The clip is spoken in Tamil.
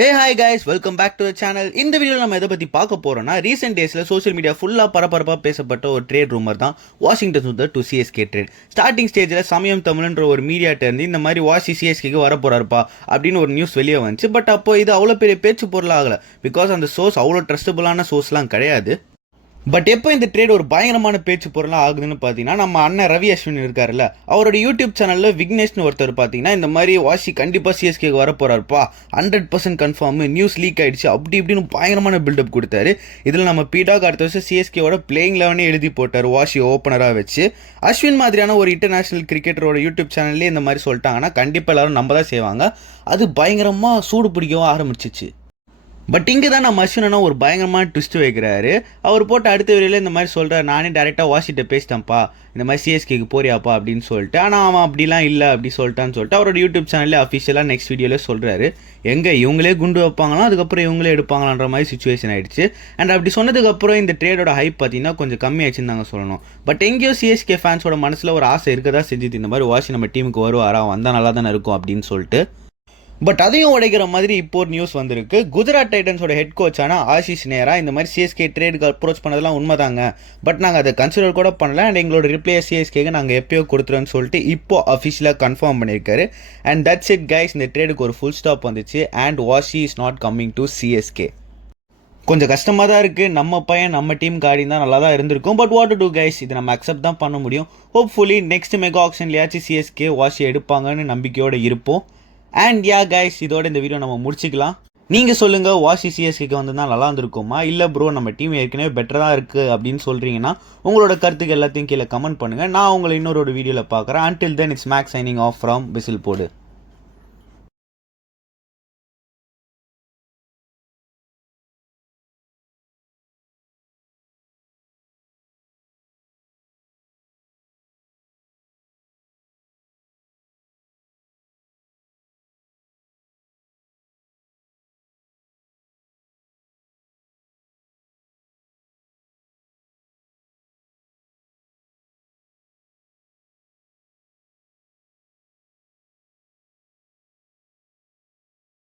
Hey hi guys, welcome back to the channel. இந்த வீடியோவில் நம்ம எதை பற்றி பார்க்க போகிறோம்னா, ரீசெண்ட் டேஸில் சோஷியல் மீடியா ஃபுல்லாக பரபரப்பாக பேசப்பட்ட ஒரு ட்ரேட் ரூமர் தான் Washington Sundar to CSK trade. Starting ஸ்டேஜில் சமயம் தமிழ்ன்ற ஒரு மீடியாட்ட இருந்து இந்த மாதிரி வாஷி சிஎஸ்கேக்கு வர போகிறாருப்பா அப்படின்னு ஒரு நியூஸ் வெளியே வந்துச்சு. பட் அப்போ இது அவ்வளோ பெரிய பேச்சு பொருள் ஆகலை. பிகாஸ் அந்த சோர்ஸ் அவ்வளோ ட்ரஸ்டபுளான சோர்ஸ்லாம் கிடையாது. பட் எப்போ இந்த ட்ரேட் ஒரு பயங்கரமான பேச்சு பொருளாக ஆகுதுன்னு பார்த்தீங்கன்னா, நம்ம அண்ணன் ரவி அஸ்வின் இருக்காருல்ல, அவரோட யூடியூப் சேனலில் விக்னேஷ்னு ஒருத்தர் பார்த்தீங்கன்னா இந்த மாதிரி வாஷி கண்டிப்பாக சிஎஸ்கேக்கு வர போகிறாருப்பா, 100% கன்ஃபார்ம், நியூஸ் லீக் ஆகிடுச்சு அப்படி இப்படின்னு பயங்கரமான பில்டப் கொடுத்தாரு. இதில் நம்ம பீடாக் அடுத்த வருஷம் சிஎஸ்கேவோட பிளேயிங் 11 எழுதி போட்டார் வாஷி ஓப்பனராக வச்சு. அஸ்வின் மாதிரியான ஒரு இன்டர்நேஷனல் கிரிக்கெட்டரோட யூடியூப் சேனல்லே இந்த மாதிரி சொல்லிட்டாங்கன்னா கண்டிப்பாக எல்லாரும் நம்ம தான் செய்வாங்க. அது பயங்கரமாக சூடு பிடிக்கவும் ஆரம்பிச்சிச்சு. பட் இங்கே தான் நம்ம அஸ்வினா ஒரு பயங்கரமான ட்விஸ்ட் வைக்கிறாரு. அவர் போட்டு அடுத்த வீடியோவில் இந்த மாதிரி சொல்கிறார், நானே டேரெக்டாக வாஷிட்ட பேசிட்டேன்ப்பா, இந்த மாதிரி சிஎஸ்கேக்கு போறியாப்பா அப்படின்னு சொல்லிட்டு. ஆனால் அவன் அப்படிலாம் இல்லை அப்படி சொல்லிட்டான்னு சொல்லிட்டு அவரோட யூடியூப் சேனலில் அஃபிஷியலாக நெக்ஸ்ட் வீடியோவில் சொல்கிறாரு. எங்கே இவங்களே குண்டு வைப்பாங்களாம், அதுக்கப்புறம் இவங்களே எடுப்பாங்களான்ற மாதிரி சுச்சுவேஷன் ஆகிடுச்சு. அண்ட் அப்படி சொன்னதுக்கப்புறம் இந்த ட்ரேடோட ஹைப் பார்த்தீங்கன்னா கொஞ்சம் கம்மியாச்சுன்னு நாங்கள் சொல்லணும். பட் எங்கேயோ சிஎஸ்கே ஃபேன்ஸோட மனசில் ஒரு ஆசை இருக்க தான் செஞ்சுது, இந்த மாதிரி வாஷி நம்ம டீமுக்கு வருவாரா, வந்தால் நல்லா தானே இருக்கும் அப்படின்னு சொல்லிட்டு. பட் அதையும் உடைக்கிற மாதிரி இப்போ ஒரு நியூஸ் வந்திருக்கு. குஜராத் டைட்டன்ஸோட ஹெட் கோச்சான ஆஷிஷ் நேரா இந்த மாதிரி சிஎஸ்கே ட்ரேடுக்கு அப்ரோச் பண்ணதெல்லாம் உண்மைதாங்க, பட் நாங்கள் அதை கன்சிடர் கூட பண்ணல, அண்ட் எங்களோட ரிப்ளையை சிஎஸ்கேக்கு நாங்கள் எப்பயோ கொடுத்துருன்னு சொல்லிட்டு இப்போ அஃபிஷியலாக கன்ஃபார்ம் பண்ணியிருக்காரு. அண்ட் தட்ஸ் இட் கைஸ், இந்த ட்ரேடுக்கு ஒரு ஃபுல் ஸ்டாப் வந்துச்சு. And washi is not coming to CSK. கொஞ்சம் கஷ்டமாக தான் இருக்குது. நம்ம பையன் நம்ம டீம் காடி தான் நல்லா தான் இருந்திருக்கும். But what to do guys, இதை நம்ம அக்செப்ட் தான் பண்ண முடியும். ஹோப்ஃபுல்லி நெக்ஸ்ட் மெகா ஆக்ஷன்லையாச்சும் சிஎஸ்கே வாஷி எடுப்பாங்கன்னு நம்பிக்கையோடு இருப்போம். அண்ட் யா கைஸ், இதோட இந்த வீடியோ நம்ம முடிச்சுக்கலாம். நீங்கள் சொல்லுங்கள், வாஷி சிஎஸ்கேக்கு வந்து தான் நல்லா இருந்திருக்குமா, இல்லை ப்ரோ நம்ம டீம் ஏற்கனவே பெட்டராக இருக்குது அப்படின்னு சொல்கிறீங்கன்னா உங்களோட கருத்துக்கு எல்லாத்தையும் கீழே கமெண்ட் பண்ணுங்கள். நான் உங்களை இன்னொரு வீடியோவில் பார்க்குறேன். Until then it's Max signing off from whistle போடு.